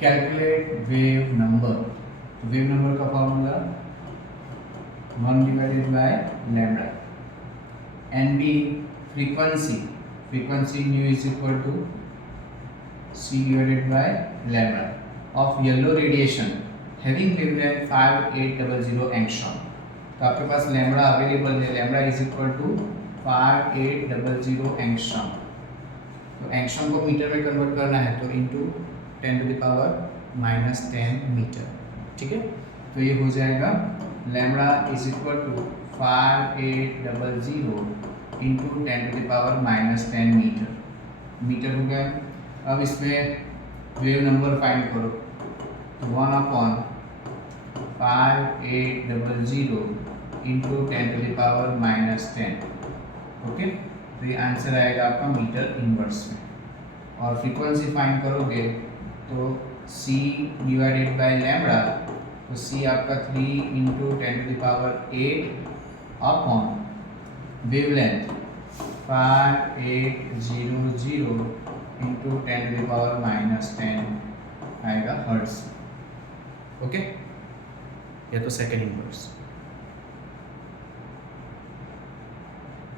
Calculate wave number. Wave number का formula 1 divided by lambda. N B frequency, frequency nu is equal to c divided by lambda of yellow radiation having wavelength 5800 angstrom। तो आपके पास lambda available है, lambda is equal to 5800 angstrom. तो angstrom को meter में convert करना है तो इंटू 10⁻⁻10 मीटर। ठीक है, तो ये हो जाएगा lambda is equal to 5800 into 10⁻⁻10 meter. Meter हो गया। अब इसमें वेव नंबर फाइंड करो तो 1/5800 इंटू 10⁻⁻10। ओके, तो ये आंसर आएगा आपका मीटर इनवर्स में। और फ्रीक्वेंसी फाइंड करोगे तो c डिवाइडेड बाय लैम्बडा, तो c आपका 3 इंटू 10⁸ अपॉन वेवलेंथ 5800 इंटू 10⁻⁻10 आएगा हर्ट्ज। ओके, ये तो सेकेंड इनवर्स।